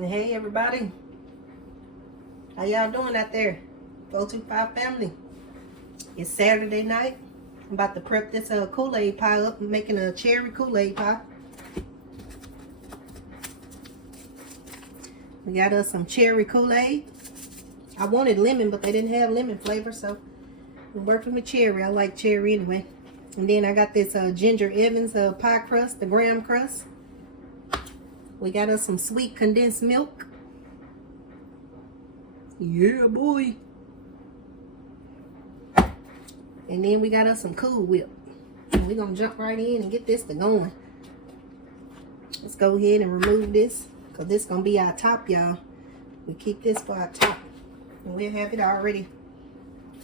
Hey everybody, how y'all doing out there? 425 family. It's Saturday night. I'm about to prep this Kool-Aid pie up. I'm making a cherry Kool-Aid pie. We got us some cherry Kool-Aid. I wanted lemon, but they didn't have lemon flavor, so I'm working with cherry. I like cherry anyway. And then I got this Ginger Evans pie crust, the graham crust. We got us some sweet condensed milk. Yeah, boy. And then we got us some Cool Whip. And we're going to jump right in and get this to going. Let's go ahead and remove this, because this is going to be our top, y'all. We keep this for our top. And we'll have it already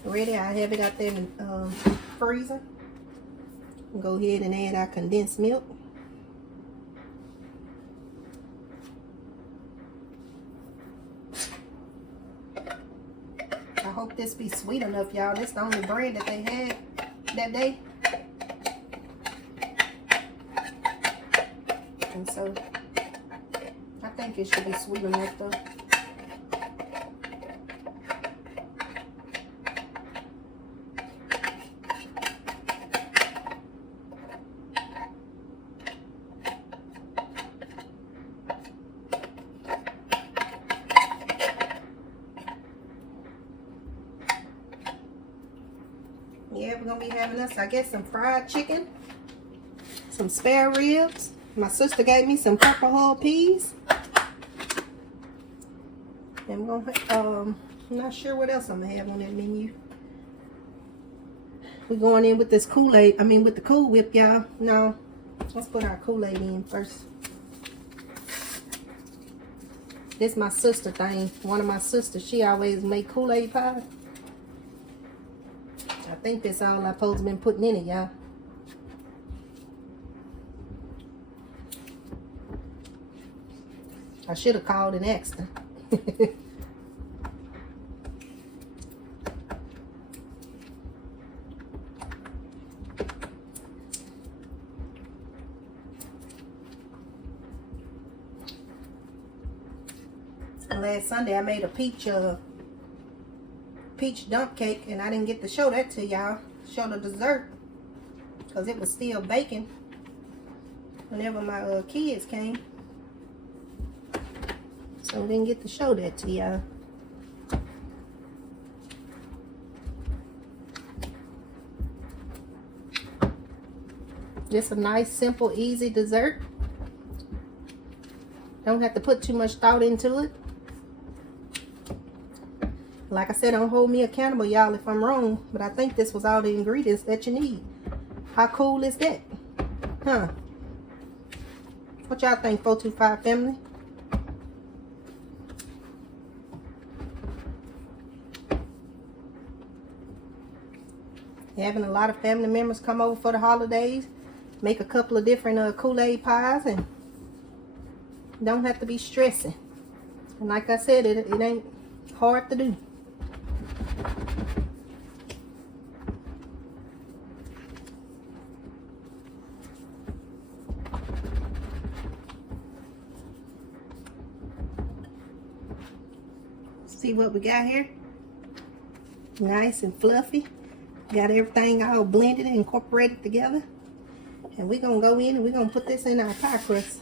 ready. I have it out there in the freezer. We'll go ahead and add our condensed milk. I hope this be sweet enough, y'all. This is the only bread that they had that day. And so, I think it should be sweet enough though. Yeah, we're gonna be having us, I guess, some fried chicken, some spare ribs. My sister gave me some purple hull peas. And we're gonna, I'm not sure what else I'm gonna have on that menu. We're going in with this Kool-Aid, with the Cool Whip, y'all. No, let's put our Kool-Aid in first. This is my sister thing. One of my sisters, she always make Kool-Aid pie. I think that's all I'm supposed to been putting in it, y'all. I should have called and asked her. Last Sunday I made a peach dump cake, and I didn't get to show that to y'all. Show the dessert, because it was still baking whenever my kids came. So I didn't get to show that to y'all. Just a nice, simple, easy dessert. Don't have to put too much thought into it. Like I said, don't hold me accountable, y'all, if I'm wrong. But I think this was all the ingredients that you need. How cool is that? Huh? What y'all think, 425 family? Having a lot of family members come over for the holidays. Make a couple of different Kool-Aid pies, and don't have to be stressing. And like I said, it ain't hard to do. See what we got here? Nice and fluffy. Got everything all blended and incorporated together. And we're going to go in and we're going to put this in our pie crust.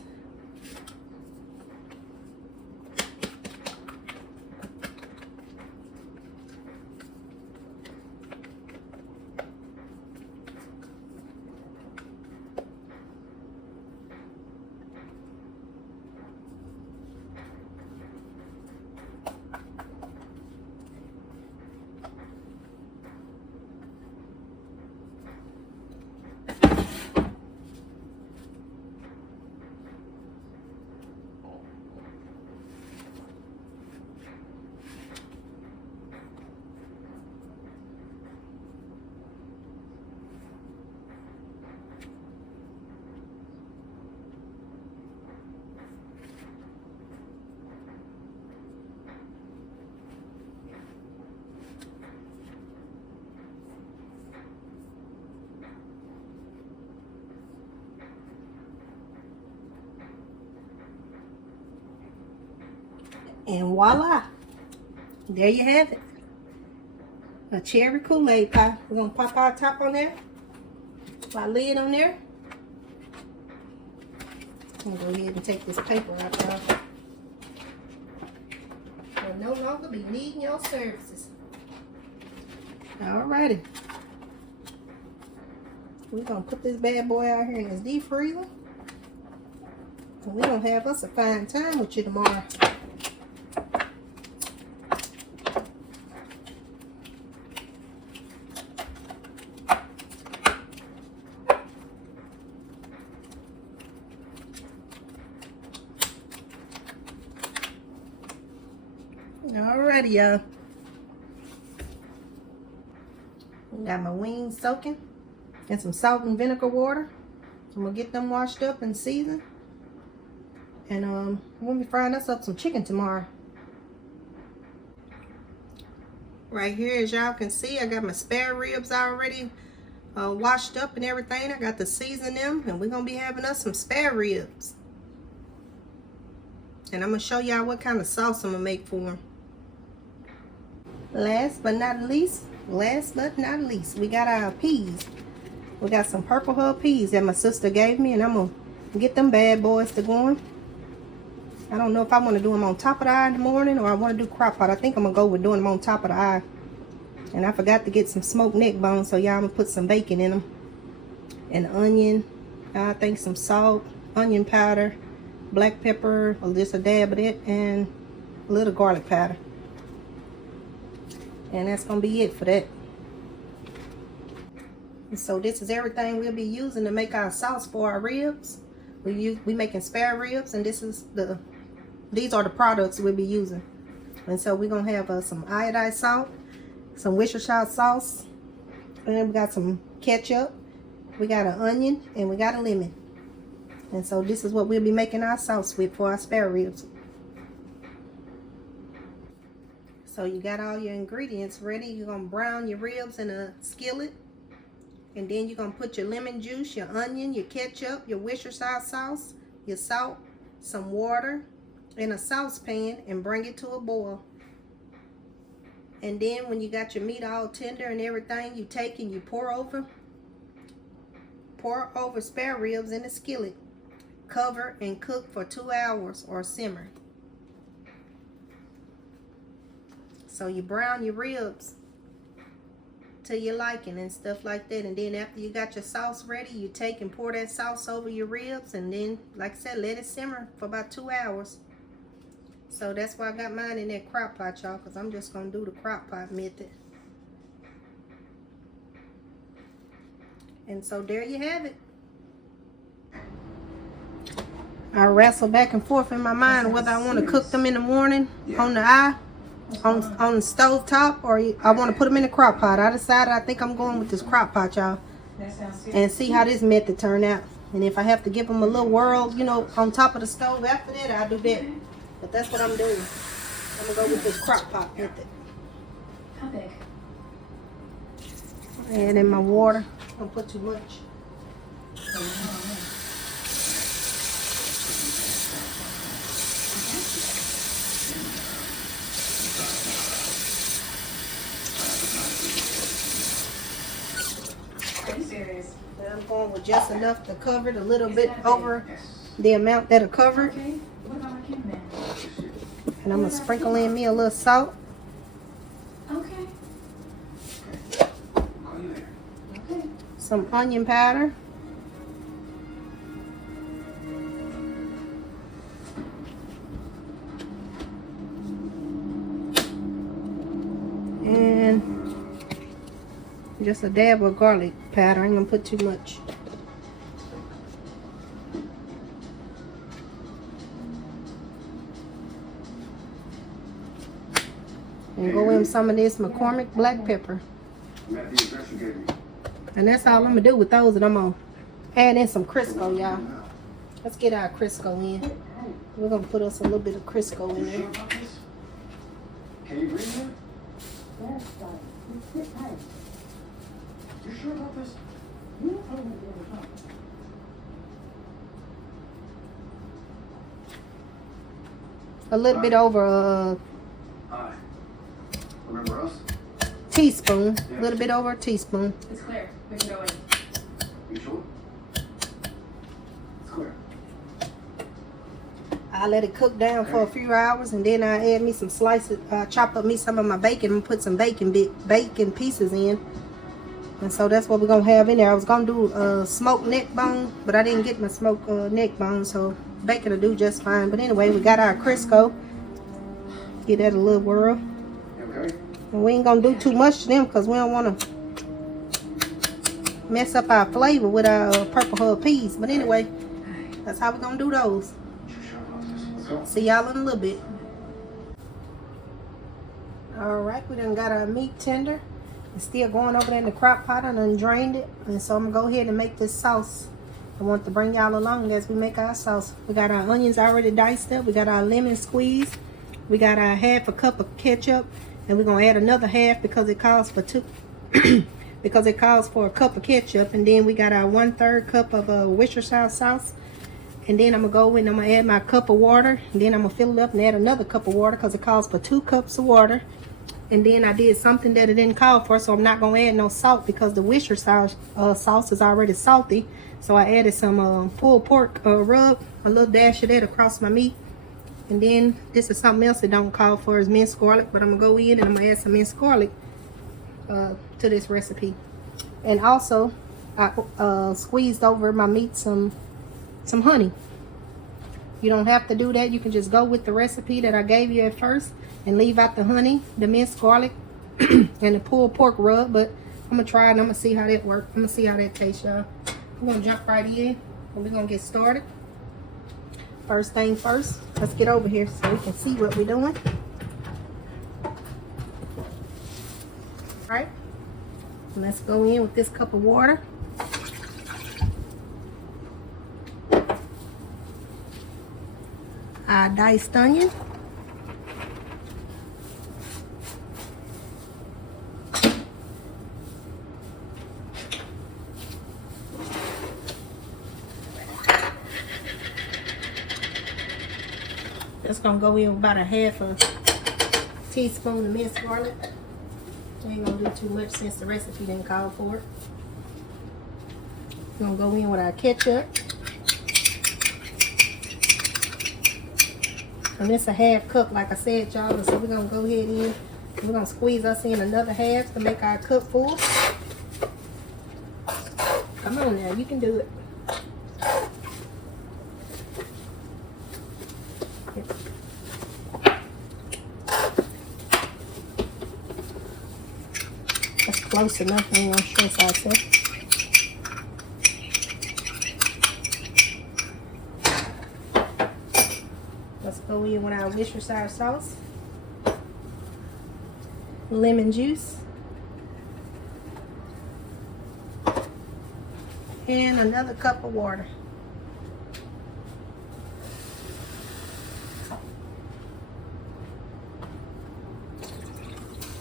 And voila, there you have it. A cherry Kool-Aid pie. We're gonna pop our top on there. Put our lid on there. I'm gonna go ahead and take this paper out, y'all. Will no longer be needing your services. Alrighty. We're gonna put this bad boy out here in this deep freezer. And we're gonna have us a fine time with you tomorrow. Alrighty, y'all. Got my wings soaking in some salt and vinegar water. I'm gonna get them washed up and seasoned. And we'll be frying us up some chicken tomorrow. Right here, as y'all can see, I got my spare ribs already washed up and everything. I got to season them, and we're gonna be having us some spare ribs. And I'm gonna show y'all what kind of sauce I'm gonna make for them. Last but not least, we got our peas. We got some Purple Hub peas that my sister gave me, and I'm gonna get them bad boys to going. I don't know if I want to do them on top of the eye in the morning or I want to do crock pot. I think I'm gonna go with doing them on top of the eye. And I forgot to get some smoked neck bones, so y'all, I'm gonna put some bacon in them, and onion. I think some salt, onion powder, black pepper, or just a dab of it, and a little garlic powder. And that's gonna be it for that. And so this is everything we'll be using to make our sauce for our ribs. We making spare ribs, and these are the products we'll be using. And so we're gonna have some iodized salt, some Worcestershire sauce, and then we got some ketchup, we got an onion, and we got a lemon. And so this is what we'll be making our sauce with for our spare ribs. So you got all your ingredients ready. You're gonna brown your ribs in a skillet, and then you're gonna put your lemon juice, your onion, your ketchup, your Worcestershire sauce, your salt, some water in a saucepan, and bring it to a boil. And then when you got your meat all tender and everything, you take and you pour over spare ribs in the skillet. Cover and cook for 2 hours or simmer. So you brown your ribs to your liking and stuff like that. And then after you got your sauce ready, you take and pour that sauce over your ribs, and then, like I said, let it simmer for about 2 hours. So that's why I got mine in that crock pot, y'all, because I'm just going to do the crock pot method. And so there you have it. I wrestle back and forth in my mind whether I want to cook them in the morning on the eye, on the stove top, or I want to put them in the crock pot. I decided I think I'm going with this crock pot, y'all, and see how this method turned out. And if I have to give them a little whirl, you know, on top of the stove after that, I'll do that. But that's what I'm doing. I'm going to go with this crock pot method. How big? Add in my water. Don't put too much. Are you serious? And I'm going with just enough to cover it, a little bit over the amount that'll cover it. Okay. What about my cameraman? And I'm going to sprinkle in me a little salt. Okay. Okay. Some onion powder. And just a dab of garlic powder. I ain't going to put too much. And go in some of this McCormick black pepper. And that's all I'm gonna do with those. And I'm gonna add in some Crisco, y'all. Let's get our Crisco in. We're gonna put us a little bit of Crisco in there. Can you read that? Yes, fine. You sure about this? You told me the other time. a little bit over a Hi. Remember us? teaspoon. A little bit over a teaspoon. It's clear. We can go in. You sure? It's clear. I let it cook down for a few hours, and then I add me some slices. Chop up me some of my bacon and put some bacon pieces in. And so that's what we're gonna have in there. I was gonna do smoked neck bone, but I didn't get my smoked neck bone, so bacon will do just fine. But anyway, we got our Crisco. Give that a little whirl. You okay? And we ain't gonna do too much to them because we don't want to mess up our flavor with our purple hub peas. But anyway, that's how we're gonna do those. Let's go. See y'all in a little bit. Alright, we done got our meat tender. It's still going over there in the crock pot. I done drained it. And so I'm going to go ahead and make this sauce. I want to bring y'all along as we make our sauce. We got our onions already diced up. We got our lemon squeeze. We got our half a cup of ketchup. And we're going to add another half because it calls for two. Because it calls for a cup of ketchup. And then we got our 1/3 cup of Worcestershire sauce. And then I'm going to go in and I'm going to add my cup of water. And then I'm going to fill it up and add another cup of water because it calls for 2 cups of water. And then I did something that it didn't call for, so I'm not going to add no salt because the Worcestershire sauce is already salty. So I added some pulled pork rub, a little dash of that across my meat. And then this is something else that don't call for is minced garlic, but I'm going to go in and I'm going to add some minced garlic to this recipe. And also, I squeezed over my meat some honey. You don't have to do that. You can just go with the recipe that I gave you at first and leave out the honey, the minced garlic, and the pulled pork rub. But I'm going to try it and I'm going to see how that works. I'm going to see how that tastes, y'all. I'm going to jump right in and we're going to get started. First thing first, let's get over here so we can see what we're doing. All right. Let's go in with this cup of water. Our diced onion. It's gonna go in with about a half a teaspoon of minced garlic. We ain't gonna do too much since the recipe didn't call for it. We're gonna go in with our ketchup. And it's a half cup, like I said, y'all. So we're gonna go ahead in. We're gonna squeeze us in another half to make our cup full. Come on now, you can do it. That's close enough. We ain't gonna stress ourselves. Let's go in with our Worcestershire sauce, lemon juice, and another cup of water.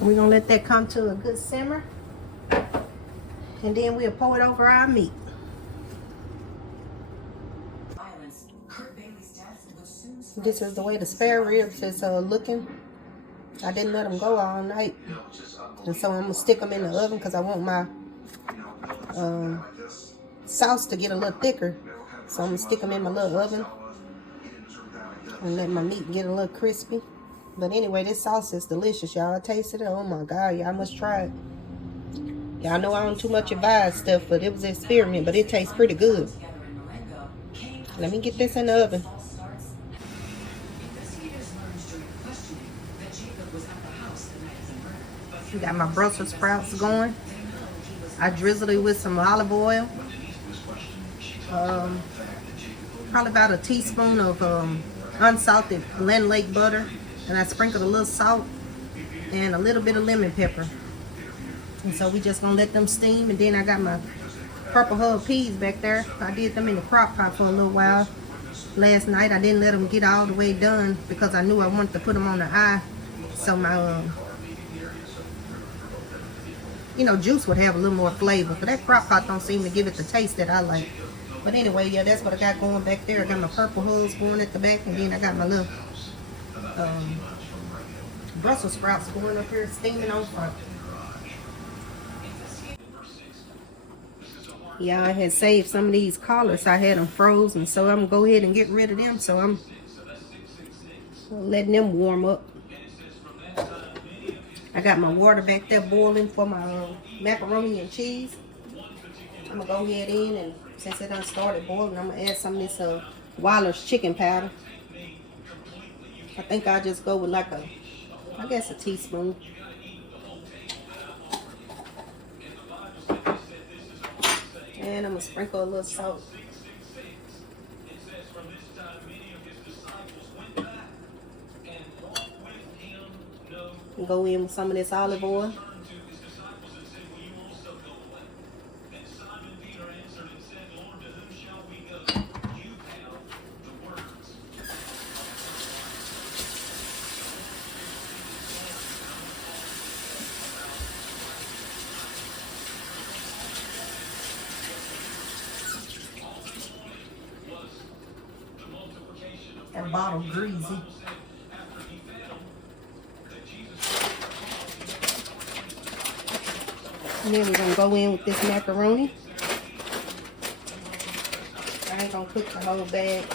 We're gonna let that come to a good simmer, and then we'll pour it over our meat. This is the way the spare ribs is looking. I didn't let them go all night, and so I'm gonna stick them in the oven because I want my sauce to get a little thicker. So I'm gonna stick them in my little oven and let my meat get a little crispy. But anyway, this sauce is delicious, y'all. I tasted it. Oh my God, y'all must try it. Y'all know I don't too much advise stuff, but it was an experiment, but it tastes pretty good. Let me get this in the oven. Got my Brussels sprouts going. I drizzled it with some olive oil. Probably about a teaspoon of unsalted Land Lake butter. And I sprinkled a little salt and a little bit of lemon pepper. And so we just gonna let them steam. And then I got my purple hub peas back there. I did them in the crock pot for a little while last night. I didn't let them get all the way done because I knew I wanted to put them on the eye. So my juice would have a little more flavor. But that crock pot don't seem to give it the taste that I like. But anyway, yeah, that's what I got going back there. I got my purple hubs going at the back, and then I got my little Brussels sprouts going up here steaming on front. Yeah, I had saved some of these collards. I had them frozen, so I'm gonna go ahead and get rid of them. So I'm letting them warm up. I got my water back there boiling for my macaroni and cheese. I'm gonna go ahead in, and since it done started boiling, I'm gonna add some of this Weiler's chicken powder. I think I'll just go with like I guess a teaspoon. And I'm gonna sprinkle a little salt. And go in with some of this olive oil. That bottle greasy. And then we're gonna go in with this macaroni. I ain't gonna cook the whole bag,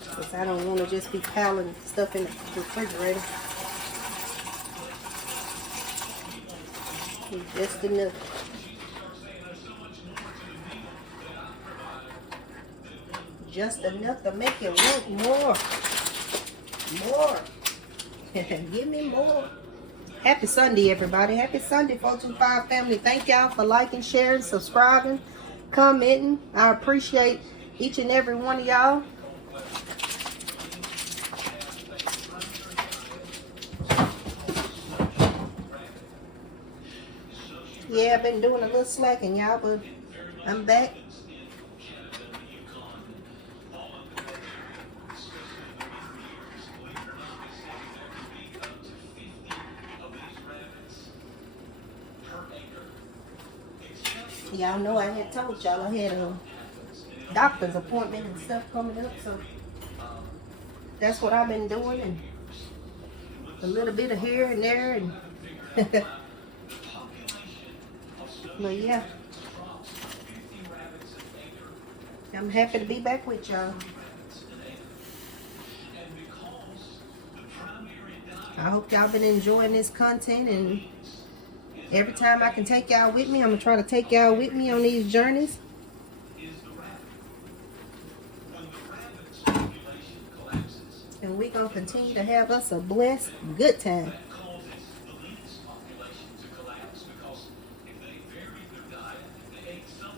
because I don't want to just be piling stuff in the refrigerator. Just enough. Just enough to make it want more. More. Give me more. Happy Sunday, everybody. Happy Sunday, 425 family. Thank y'all for liking, sharing, subscribing, commenting. I appreciate each and every one of y'all. Yeah, I've been doing a little slacking, y'all, but I'm back. Y'all know I had told y'all I had a doctor's appointment and stuff coming up, so that's what I've been doing, and a little bit of here and there, and but yeah, I'm happy to be back with y'all. I hope y'all been enjoying this content, and every time I can take y'all with me, I'm going to try to take y'all with me on these journeys. And we're going to continue to have us a blessed, good time.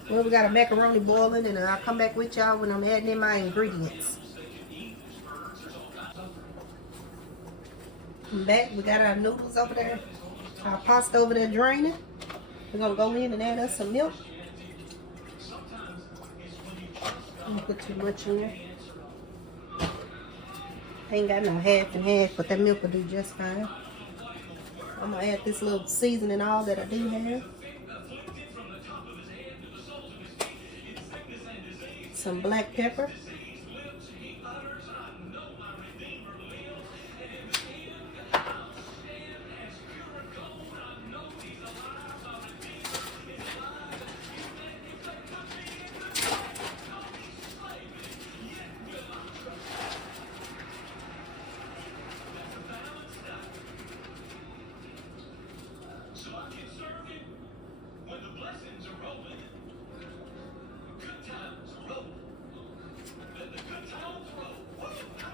Well, we got a macaroni boiling, and I'll come back with y'all when I'm adding in my ingredients. I'm back. We got our noodles over there. Our pasta over there draining. We're gonna go in and add us some milk. Don't put too much in there. Ain't got no half and half, but that milk will do just fine. I'm gonna add this little seasoning all that I do have. Some black pepper.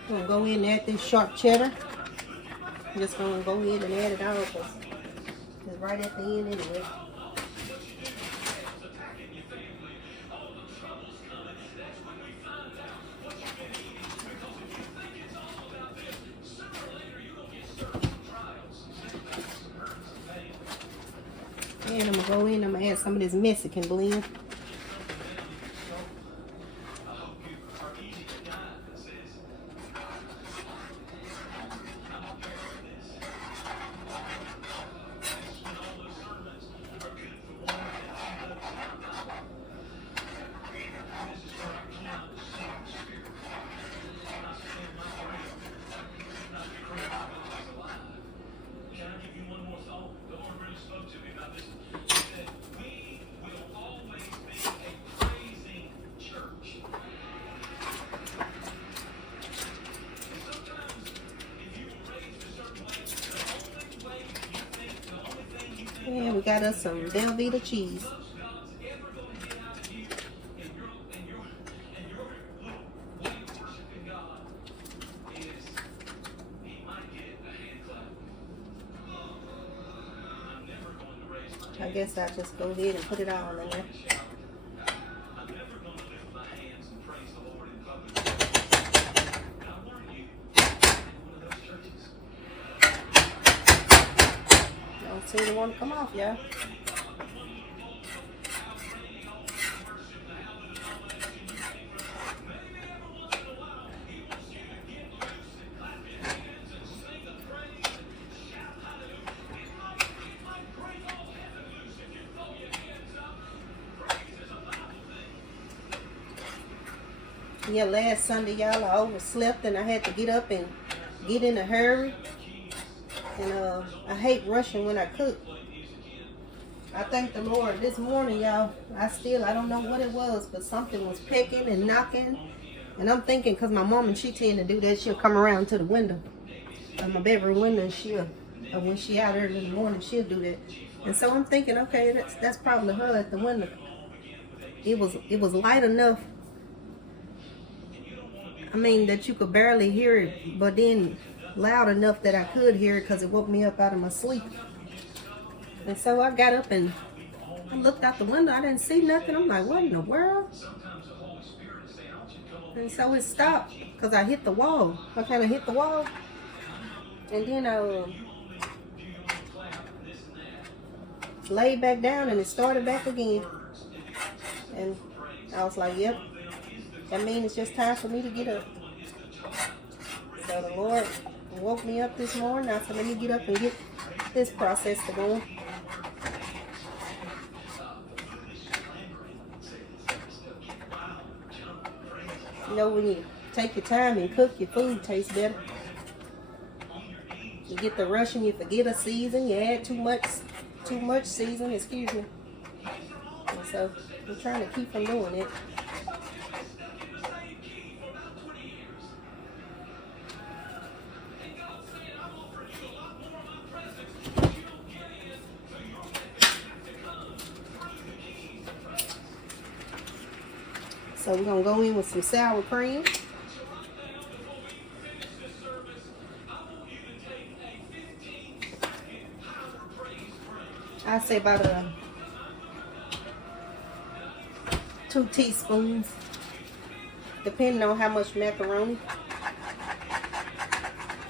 I'm gonna go in and add this sharp cheddar. I'm just gonna go ahead and add it all because it's right at the end anyway. And I'm gonna go in and I'm gonna add some of this Mexican blend. we got us some Velveeta cheese. I guess I'll just go ahead and put it all in there. Don't seem to want to come off, y'all. Yeah, last Sunday, y'all, I overslept and I had to get up and get in a hurry. And I hate rushing when I cook. I thank the Lord this morning, y'all. I don't know what it was, but something was pecking and knocking. And I'm thinking, because my mom and she tend to do that, she'll come around to the window, my bedroom window, and when she out early in the morning, she'll do that. And so I'm thinking, okay, that's probably her at the window. It was light enough, I mean, that you could barely hear it, but then loud enough that I could hear it because it woke me up out of my sleep. And so I got up and I looked out the window. I didn't see nothing. I'm like, what in the world? And so it stopped because I hit the wall. I kind of hit the wall. And then I laid back down and it started back again. And I was like, yep. That means it's just time for me to get up. So the Lord woke me up this morning. I said, let me get up and get this process going. You know, when you take your time and cook, your food tastes better. You get the rushing, you forget a season, you add too much season, excuse me. And so I'm trying to keep from doing it. So we're going to go in with some sour cream. I say about 2 teaspoons, depending on how much macaroni.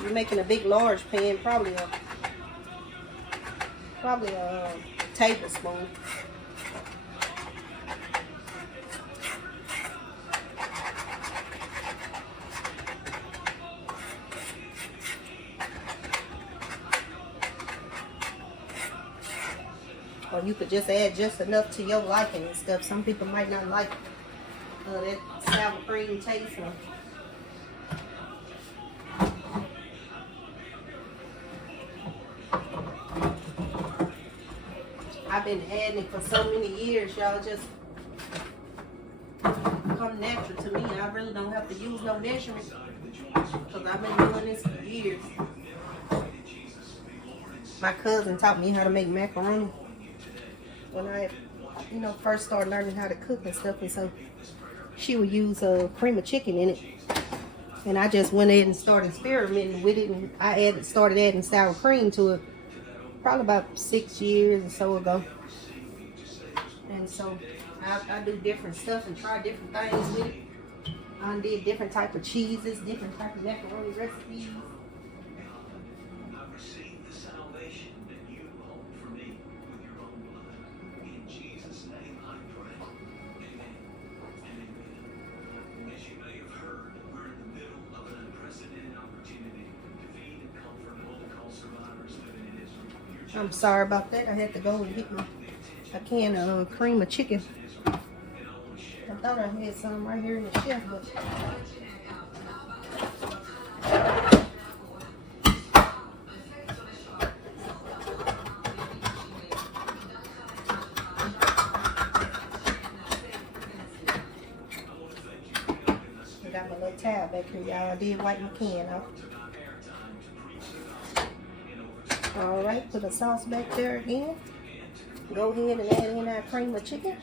You're making a big, large pan, probably a tablespoon. Or you could just add just enough to your liking and stuff. Some people might not like that sour cream taste. I've been adding it for so many years, y'all. Just come natural to me. I really don't have to use no measurement because I've been doing this for years. My cousin taught me how to make macaroni when I, first started learning how to cook and stuff, and so she would use cream of chicken in it, and I just went ahead and started experimenting with it, and I started adding sour cream to it probably about 6 years or so ago. And so I do different stuff and try different things with it. I did different type of cheeses, different type of macaroni recipes. I'm sorry about that. I had to go and get a can of cream of chicken. I thought I had some right here in the shelf, but I got my little towel back here, y'all. I did wipe my can off. Alright, put the sauce back there again. go ahead and add in our cream of chicken.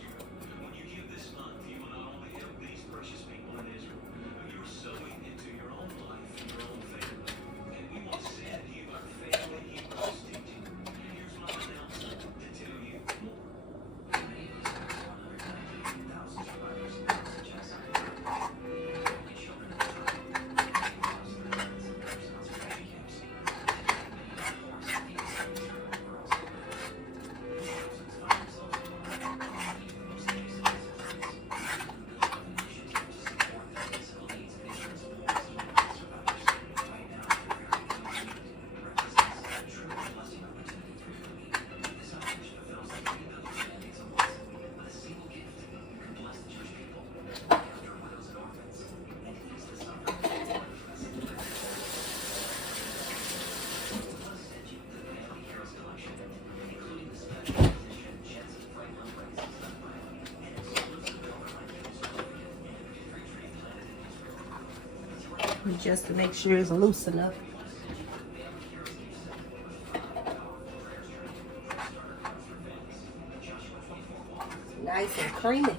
Just to make sure it's loose enough. Nice and creamy.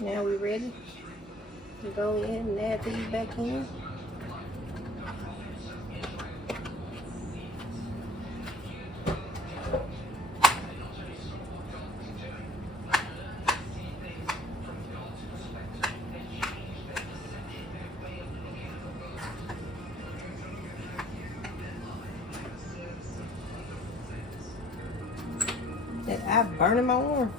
Now we're ready to go in and add these back in. That I burning my arm.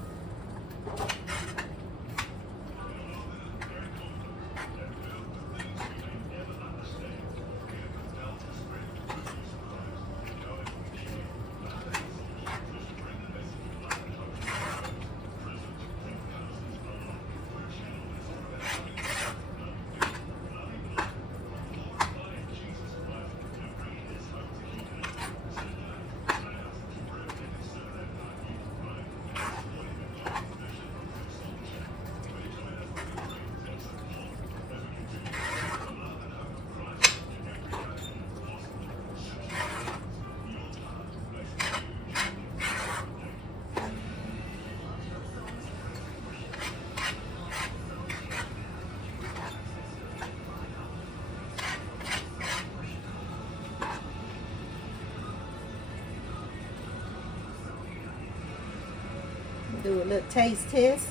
Do a little taste test.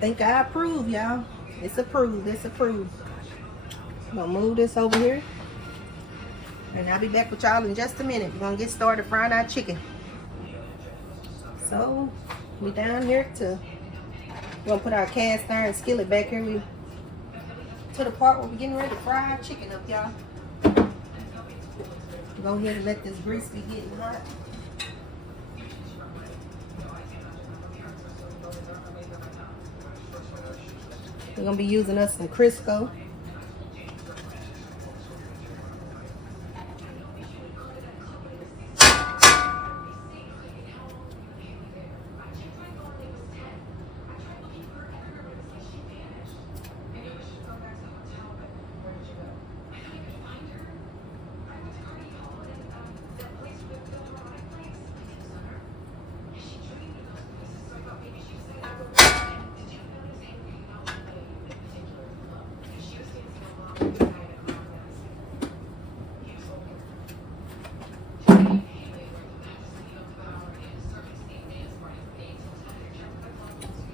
Think I approve, y'all. It's approved. It's approved. I'm gonna move this over here. And I'll be back with y'all in just a minute. We're gonna get started frying our chicken. So we down here we're gonna put our cast iron skillet back here. We to the part where we're getting ready to fry our chicken up, y'all. Go ahead and let this grease be getting hot. We're gonna be using us some Crisco.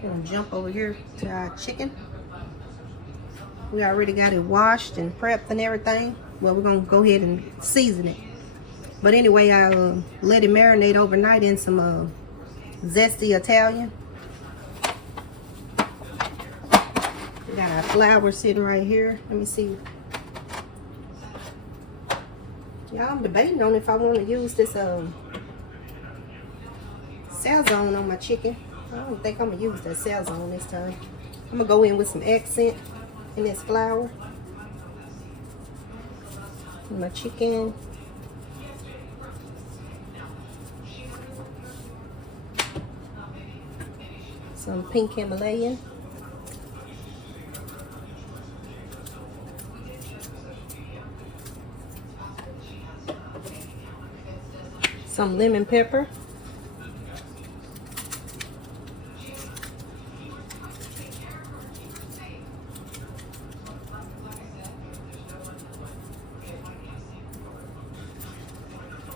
Gonna jump over here to our chicken. We already got it washed and prepped and everything. Well, we're gonna go ahead and season it. But anyway, I let it marinate overnight in some zesty Italian. We got our flour sitting right here. Let me see. Y'all, I'm debating on if I want to use this Sazon on my chicken. I don't think I'm going to use that Sazon this time. I'm going to go in with some accent in this flour. My chicken. Some pink Himalayan. Some lemon pepper.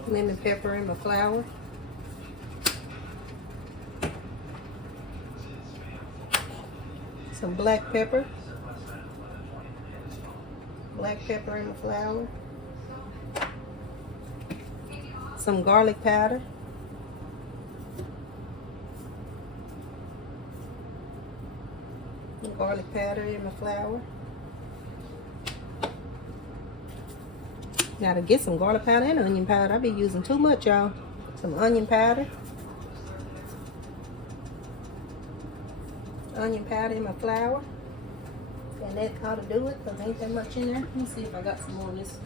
Lemon pepper in my flour. Some black pepper. Black pepper in the flour. Some garlic powder. Garlic powder in my flour. Gotta get some garlic powder and onion powder. I be using too much, y'all. Some onion powder. Onion powder in my flour. And that ought to do it, because ain't that much in there. Let me see if I got some more of this.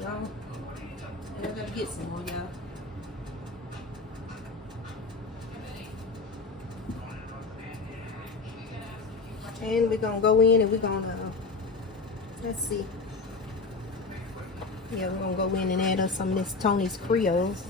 No. I gotta get some more, y'all. And we're gonna go in and we're gonna, let's see. Yeah, we're gonna go in and add up some of this Tony's Creoles.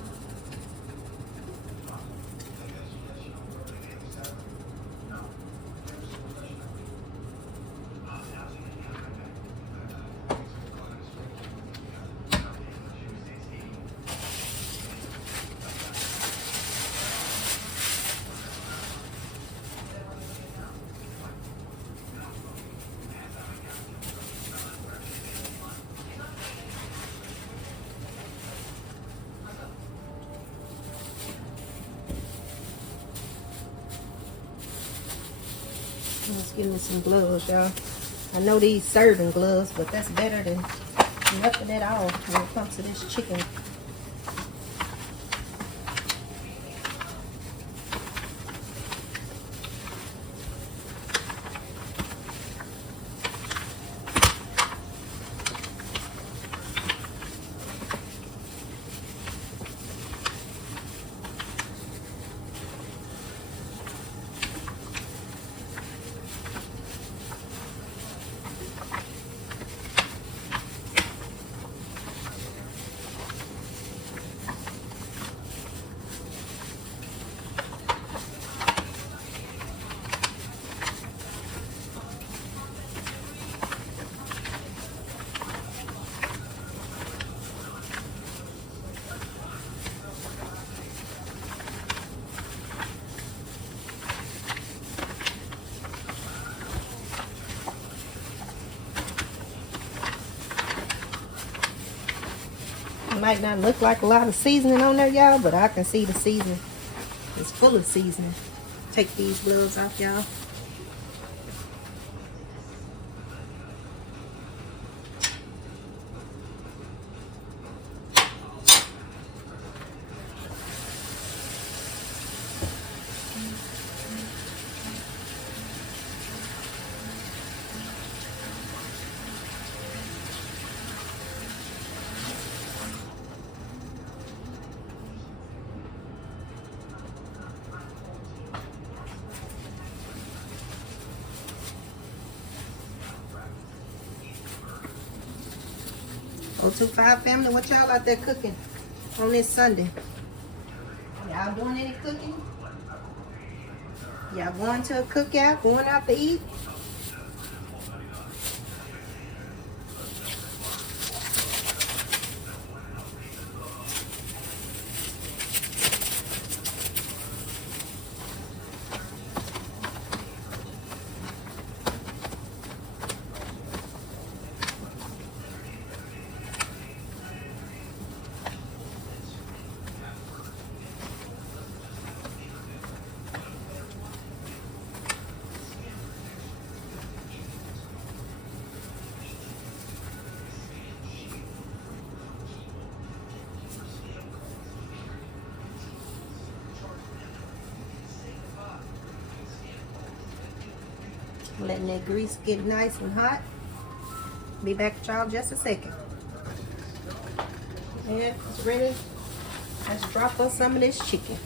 Let's give me some gloves, y'all. I know these serving gloves, but that's better than nothing at all when it comes to this chicken. Might not look like a lot of seasoning on there, y'all, but I can see the seasoning. It's full of seasoning. Take these gloves off, y'all. O25 family, what y'all out there cooking on this Sunday? Y'all doing any cooking? Y'all going to a cookout? Going out to eat? Letting that grease get nice and hot. Be back with y'all just a second. And it's ready. Let's drop on some of this chicken.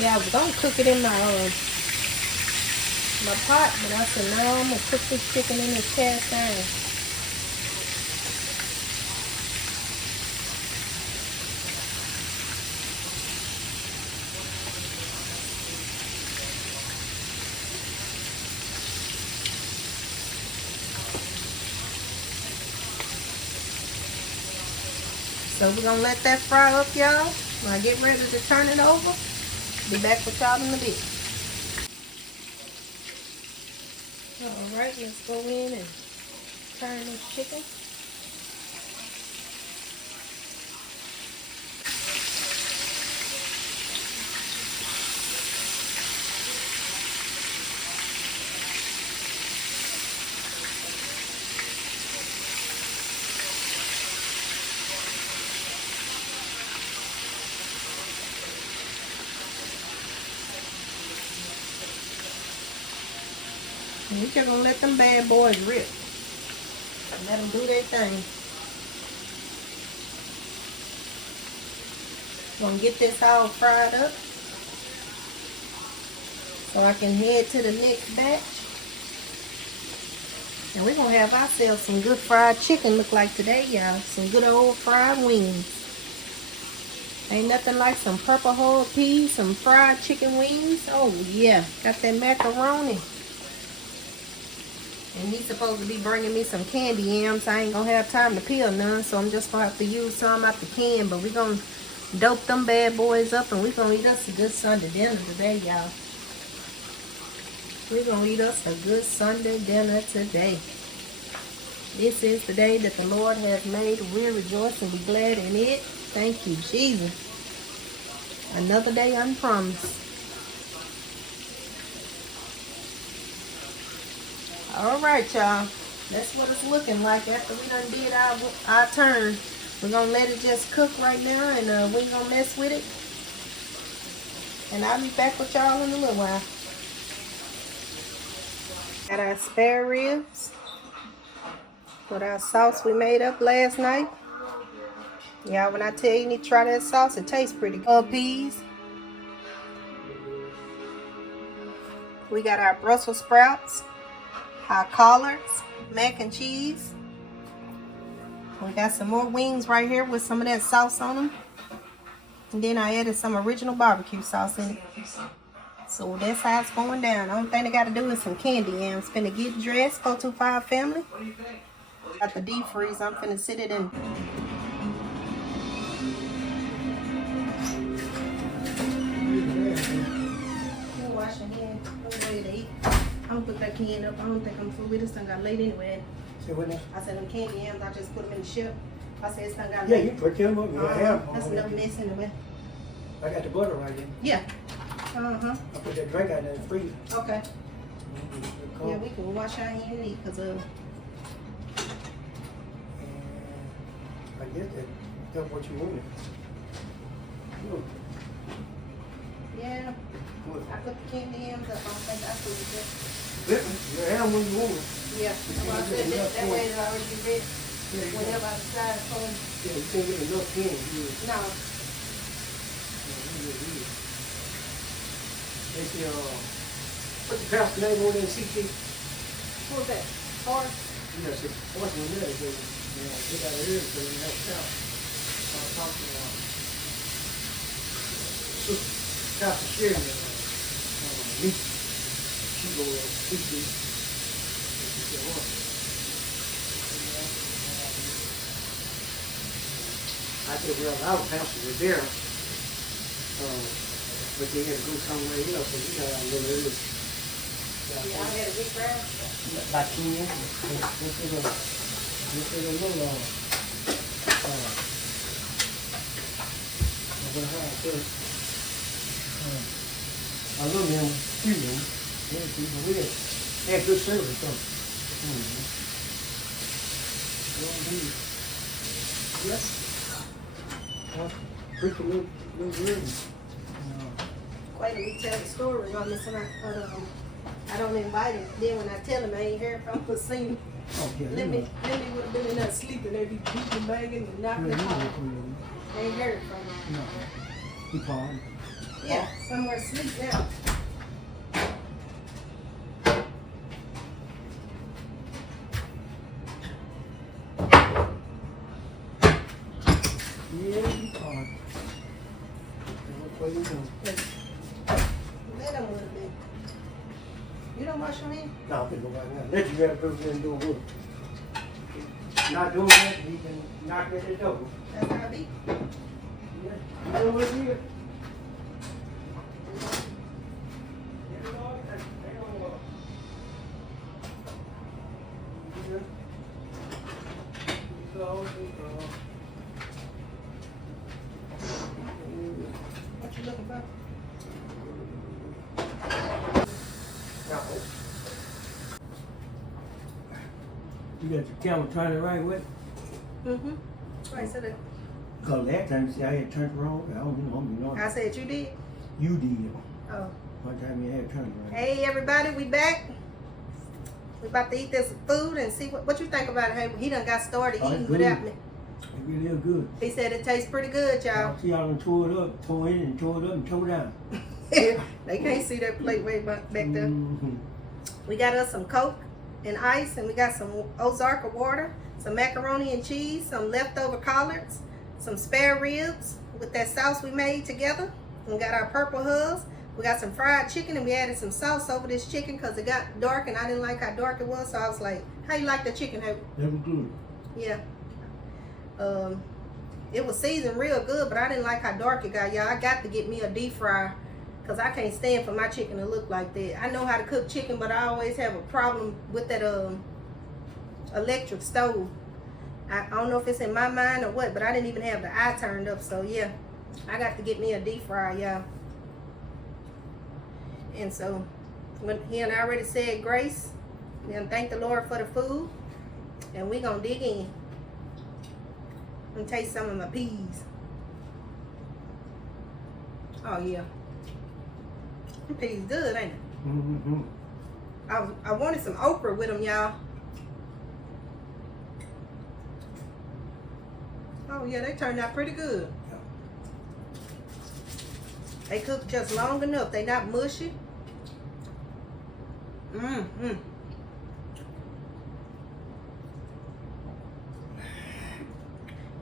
Yeah, I was gonna cook it in my pot, but I said no, I'm gonna cook this chicken in this cast iron. So we're gonna let that fry up, y'all. When I get ready to turn it over, be back with y'all in a bit. Alright, let's go in and turn this chicken. And we're just gonna let them bad boys rip. Let them do their thing. Gonna get this all fried up so I can head to the next batch. And we're gonna have ourselves some good fried chicken look like today, y'all. Some good old fried wings. Ain't nothing like some purple whole peas, some fried chicken wings. Oh yeah, got that macaroni. And he's supposed to be bringing me some candy yams. I ain't gonna have time to peel none, so I'm just gonna have to use some out the can. But we're gonna dope them bad boys up, and we're gonna eat us a good Sunday dinner today, y'all. We're gonna eat us a good Sunday dinner today. This is the day that the Lord has made. We'll rejoice and be glad in it. Thank you, Jesus. Another day unpromised. Alright, y'all. That's what it's looking like after we done did our turn. We're going to let it just cook right now, and we ain't going to mess with it. And I'll be back with y'all in a little while. Got our spare ribs with our sauce we made up last night. Y'all, when I tell you need to try that sauce, it tastes pretty good. Peas. We got our Brussels sprouts. Our collards, mac and cheese. We got some more wings right here with some of that sauce on them. And then I added some original barbecue sauce in it. So that's how it's going down. The only thing they got to do is some candy yams. Finna get dressed, 425 family. Got the deep freeze. I'm finna sit it in. Wash your hands. No way to eat. I don't put that can up. I don't think I'm full with this. Done got late anyway. Say what now? I said them candy yams. I just put them in the ship. I said it's done got Yeah, late. you put them up. You have That's them. enough mess anyway. I got the butter right here. Yeah. Uh-huh. I put that drink out there in the freezer. Okay. Mm-hmm. Yeah, we can wash our hands and eat because And I guess that's what you wanted. Look. yeah. What? I put the candy yams up. I don't think I put it Listen, you have when you want it. Yeah. Well, I said that way it'll already be ready. Whenever I decide to phone. Yeah, you can't get enough candy. No. They say, what's the pastor name on there in CT? Who was that? Or Yeah, it's what's the name? They got it here, so they have out. I'm talking about Pastor Sherman, niece. She go to CT. I said, well, our pastor was there. But they had to go somewhere else, so we got out a little early. yeah, I had a big crowd. Like 10 years. This is a little, I love them, few of them. They had good service, though. Pretty little room. Wait till we tell the story on this one. I don't invite him. Then when I tell him I ain't heard from him, seen him. Oh, yeah. Let me would have been in there sleeping. They be beating, banging, and knocking the car. Ain't heard from him. No. He called. Yeah, somewhere asleep now. Yeah, he called. What you doing? Let him a little bit. You don't wash your hands? No, I'm gonna go right now. Let you grab the person and do work. Not doing that, he can knock at the door. That's how I be. Yeah. You know what he is? What you looking for? You got your camera turned the right way? Mm-hmm. Right, so that Cause last time you said I had turned wrong. I don't know. I said you did. You did. Oh. One time you had turned right. Hey everybody, we back. We about to eat this food and see what you think about it. Hey, he done got started Oh, eating it's good. without me. It really is good. He said it tastes pretty good, y'all. See y'all done tore it up, tore in and tore it up and tore down. They can't see that plate way back there. Mm-hmm. We got us some Coke and ice, and we got some Ozarka water, some macaroni and cheese, some leftover collards, some spare ribs with that sauce we made together. We got our purple hubs. We got some fried chicken, and we added some sauce over this chicken because it got dark, and I didn't like how dark it was. So I was like, "How you like the chicken?" Hey, That was good. yeah. It was seasoned real good, but I didn't like how dark it got, y'all. I got to get me a deep fryer because I can't stand for my chicken to look like that. I know how to cook chicken, but I always have a problem with that electric stove. I don't know if it's in my mind or what, but I didn't even have the eye turned up. So yeah, I got to get me a deep fryer, y'all. And so when he and I already said grace, then thank the Lord for the food, and we gonna dig in and taste some of my peas. Oh yeah, them peas good, ain't it? Mm-hmm. I wanted some okra with them, y'all. Oh yeah, they turned out pretty good. They cooked just long enough. They not mushy. Mm-hmm.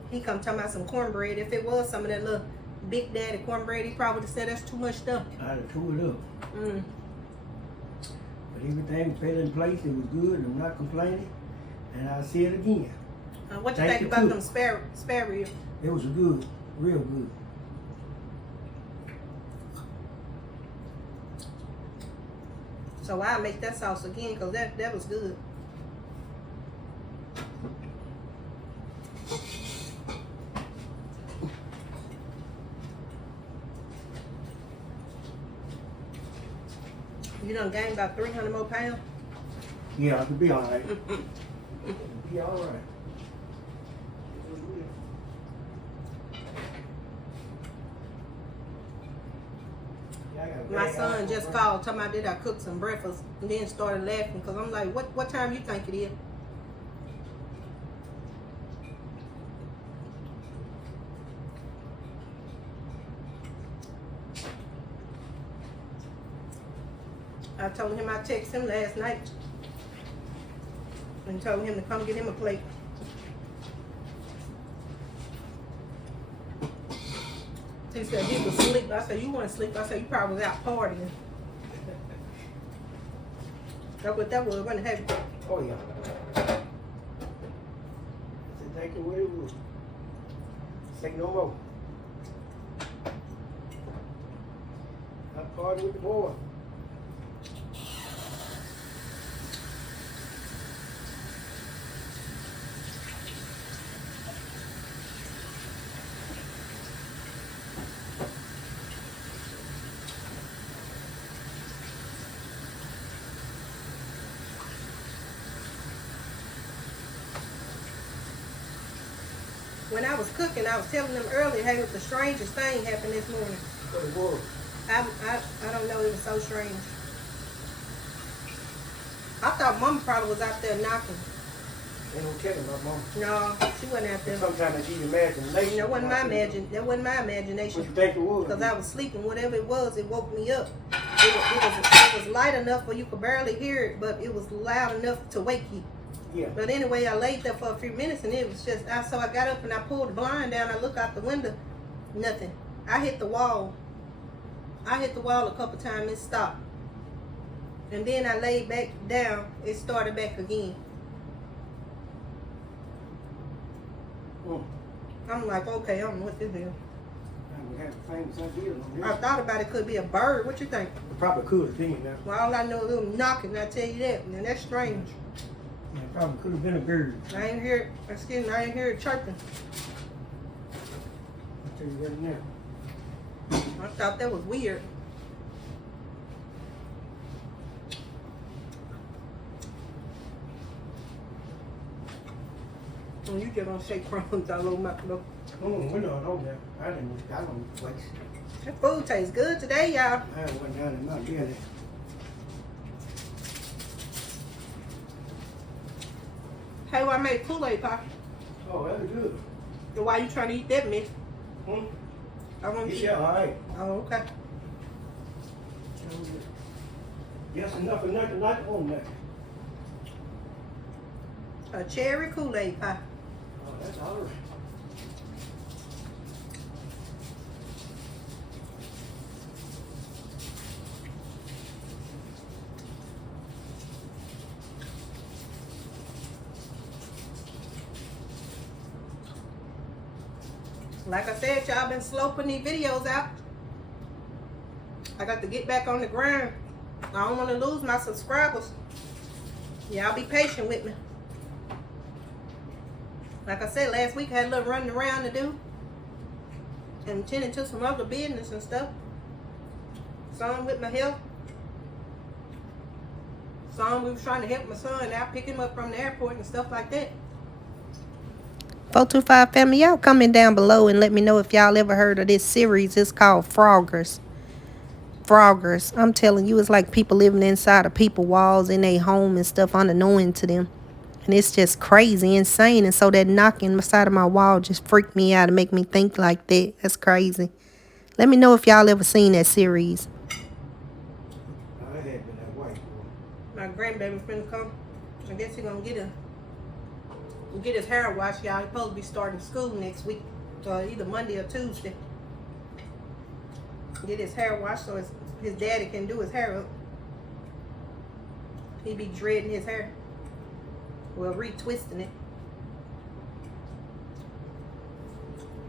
He come talking about some cornbread. If it was some of that little Big Daddy cornbread, he probably said that's too much stuff. I had to tore it up. Mm. But everything fell in place. It was good. I'm not complaining. And I'll say it again. What you Thank think you, about too. them spare ribs? It was good. Real good. So I'll make that sauce again because that was good. You done gained about 300 more pounds? Yeah, I could be all right. Be all right. Yeah, I got a My bag son out just for called, told me I did I cook some breakfast, and then started laughing because I'm like, what time you think it is? I told him I texted him last night and told him to come get him a plate. He said he was asleep. I said, you want to sleep? I said, you probably was out partying. That's what that was, wasn't it? Oh, yeah. That's exactly what it was. Say no more. I party with the boy. When I was cooking, I was telling them earlier, hey, the strangest thing happened this morning. What it was. I don't know, it was so strange. I thought Mama probably was out there knocking. Ain't no telling my mom. No, she wasn't out there. Sometimes I see imagination. That wasn't my that wasn't my What imagination. you think it was? Because I was sleeping, whatever it woke me up. It was light enough where you could barely hear it, but it was loud enough to wake you. Yeah. But anyway, I laid there for a few minutes and it was just, so I got up and I pulled the blind down. I looked out the window, nothing. I hit the wall. A couple times, it stopped. And then I laid back down, it started back again. I'm like, okay, I don't know what this is. We had the famous idea on this. I thought about it could be a bird. What you think? It probably could have been now. Well, all I know is them knocking, I tell you that. And that's strange. Yeah, it probably could have been a bird. I ain't hear it chirping. I'll tell you right now. I thought that was weird. Oh, you just gonna shake crumbs all over my floor. We're not on there. I don't place. That food tastes good today, y'all. I went down in my belly. Hey, well, I made Kool-Aid pie. Oh, that was good. So why you trying to eat that, miss? Hmm? I want to It's eat. all right. Oh, okay. Just enough of nothing like on nothing. A cherry Kool-Aid pie. Oh, that's all right. Like I said, y'all been slow putting these videos out. I got to get back on the grind. I don't want to lose my subscribers. Y'all be patient with me. Like I said, last week I had a little running around to do. And tending to some other business and stuff. Some with my health. Some we was trying to help my son out, pick him up from the airport and stuff like that. 425 family, y'all comment down below and let me know if y'all ever heard of this series. It's called Froggers. Froggers. I'm telling you, it's like people living inside of people walls in their home and stuff unknowing to them. And it's just crazy, insane. And so that knocking beside of my wall just freaked me out and make me think like that. That's crazy. Let me know if y'all ever seen that series. I had been that white boy. My grandbaby's finna come. I guess he's gonna get his hair washed, y'all. He's supposed to be starting school next week. So either Monday or Tuesday. Get his hair washed so his daddy can do his hair up. He be dreading his hair. Well, retwisting it.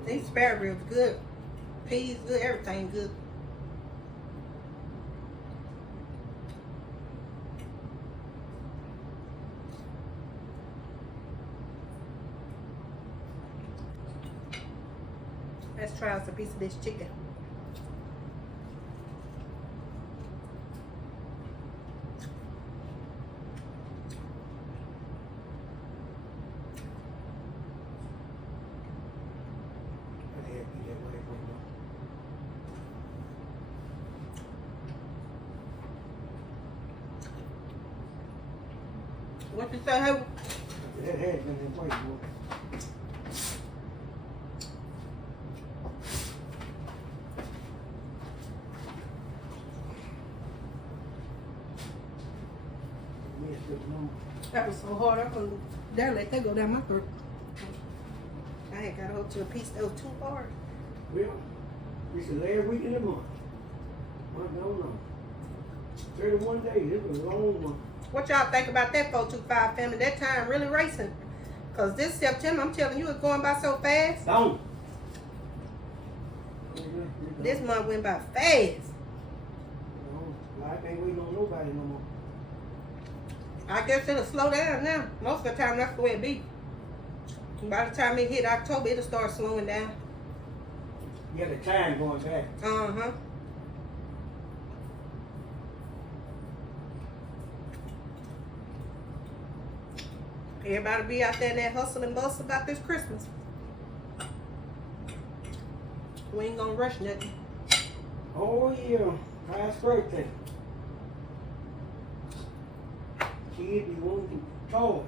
These spare ribs good. Peas good, everything good. Let's try us a piece of this chicken. What you say, hey? That had been in place, boy. Missed it, no. That was so hard. I couldn't dare let that go down my throat. I had got hold to a piece that was too hard. Well, it's the last week in the month. I don't know. 31 days. It was a long one. What y'all think about that 425 family? That time really racing. Because this September, I'm telling you, it's going by so fast. Gone. This month went by fast. I ain't waiting on nobody no more. I guess it'll slow down now. Most of the time, that's the way it be. By the time it hit October, it'll start slowing down. You got the time going back. Uh-huh. Everybody be out there in that hustle and bustle about this Christmas. We ain't gonna rush nothing. Oh yeah, last birthday. Kid be wanting to talk.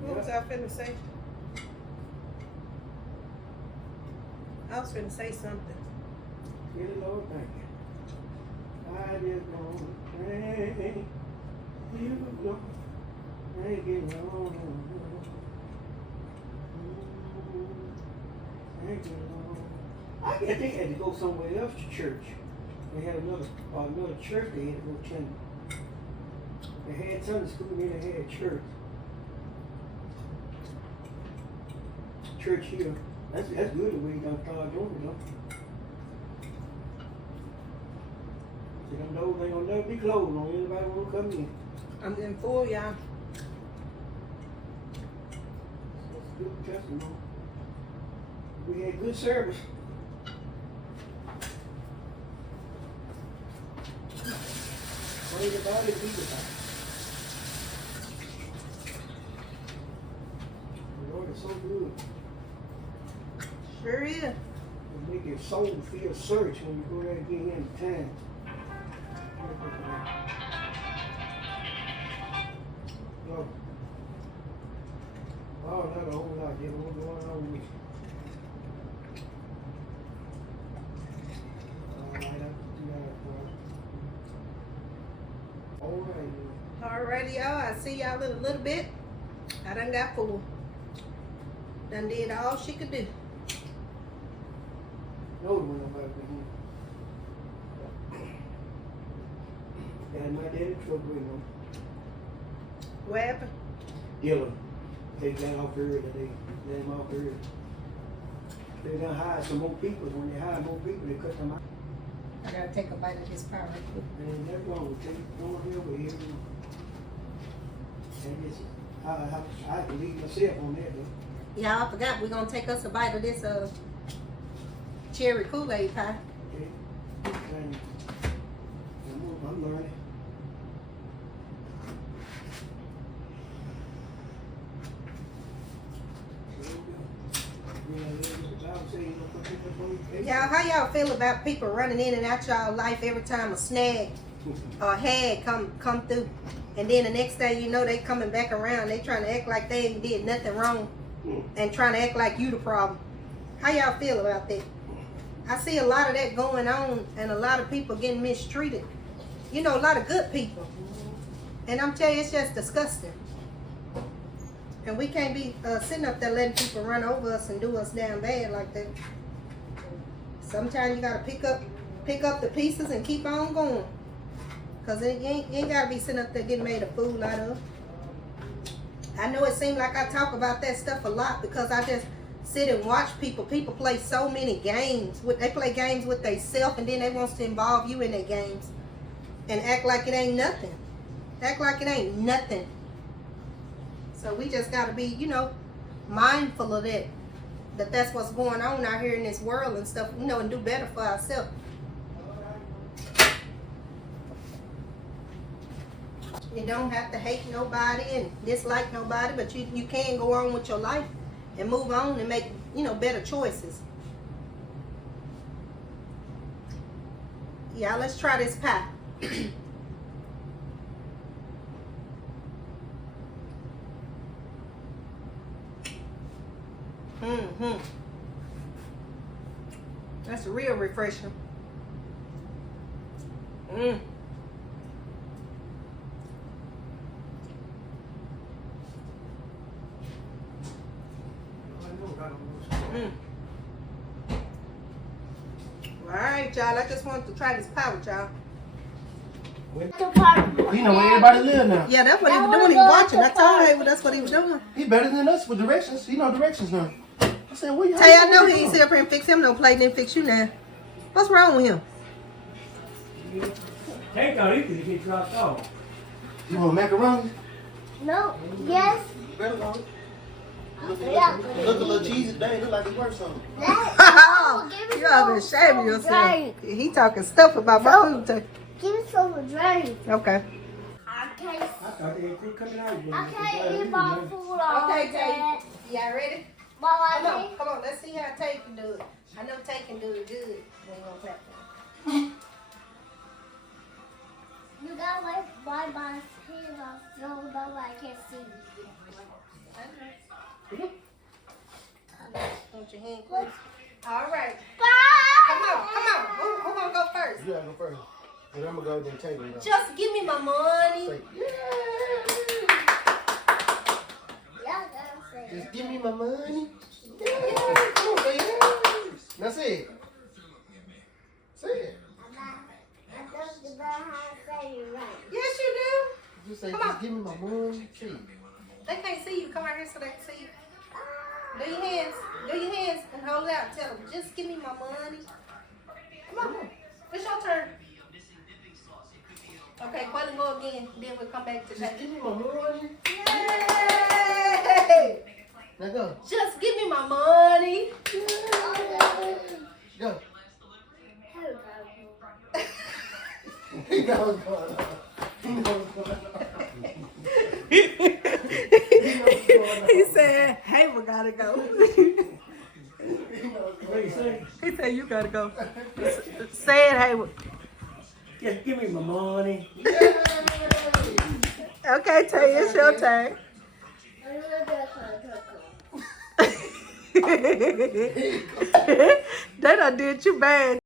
What was I finna say? I was finna say something. Get it, Lord, thank you. I just want to thank you, Lord. Thank you, Lord. Thank you, Lord. I guess they had to go somewhere else to church. They had another church they had to go attend. They had Sunday school and then they had church. Church here. That's good the way you done start doing it, though. See, them doors ain't gonna never be closed on anybody wanna come in. I'm in full, y'all. That's a good testimony. We had good service. Pray about it, read about it. The Lord is so good. Sure is. It'll make your soul feel search when you go there and get in the time. No. Oh, not a whole lot. There's what's going on with me. All right. Alrighty, y'all. I see y'all in a little bit. I done got full. Done did all she could do. No, when nobody been here. And my daddy trouble with him. What happened? Dylan. They got off early. They let him off early. They done hire some more people. When they hire more people, they cut them out. I gotta take a bite of this pie right quick. And that's wrong. Take going here with him. And it's, I believe myself on that. Though. Y'all, I forgot we're gonna take us a bite of this cherry Kool-Aid pie. Okay. And I'm learning. Y'all, how y'all feel about people running in and out y'all life every time a snag or hag come through, and then the next day you know they coming back around, they trying to act like they ain't did nothing wrong and trying to act like you the problem. How y'all feel about that? I see a lot of that going on and a lot of people getting mistreated. You know, a lot of good people. And I'm telling you, it's just disgusting. And we can't be sitting up there letting people run over us and do us down bad like that. Sometimes you gotta pick up the pieces and keep on going. Cause you ain't gotta be sitting up there getting made a fool out of. I know it seems like I talk about that stuff a lot because I just sit and watch people. People play so many games. They play games with themselves and then they want to involve you in their games and act like it ain't nothing. Act like it ain't nothing. So we just gotta be, you know, mindful of that. That's what's going on out here in this world and stuff, you know, and do better for ourselves. You don't have to hate nobody and dislike nobody, but you can go on with your life and move on and make, you know, better choices. Yeah, let's try this pie. That's real refreshing. Alright, y'all. I just wanted to try this pie with y'all. You know where everybody live now. Yeah, that's what he was doing. He was watching. I told him that's what he was doing. He better than us with directions. He know directions now. I said, where you Tay, I know he ain't sit up here and fix him no plate, then fix you now. What's wrong with him? Take out it to get dropped off. You want macaroni? No. Yes. Better go. Look Yeah. a little cheesy. They ain't look like it's worth something. You ought to shame yourself. He talking stuff about my food, Tay. Give me some of drink. Okay. I can't. I thought they quit coming out again. I can't eat my food all Okay, Tay. day. Y'all ready? But Come I on, come on. Let's see how Tay can do it. I know Tay can do it good. We ain't gonna clap for him. you gotta wait by my skin off so nobody can see. Don't your hand close. All right. Bye. Come on. Who gonna go first? You gotta go first. And I'm gonna go then take it. Just give me my money. Say, Yeah, that's it. just give me my money. Yeah, come on, baby. Now say it. Say it. I don't know how to say it right. Yes, you do. You say, Come on. just give me my money. Say it. They can't see you. Come out here so they can see you. Do your hands. Do your hands and hold it out. Tell them, just give me my money. Come on. It's your turn. Okay, Quellen, go again. Then we'll come back to Just that. give me my money. Yay! Now go. Just give me my money. Go. He knows what's going on. He knows what's going on. He said, hey, we gotta go. What do you say? He said, you gotta go. Say it, Hayward. Just give me my money. Okay, Tay, it's your turn. They done did you bad.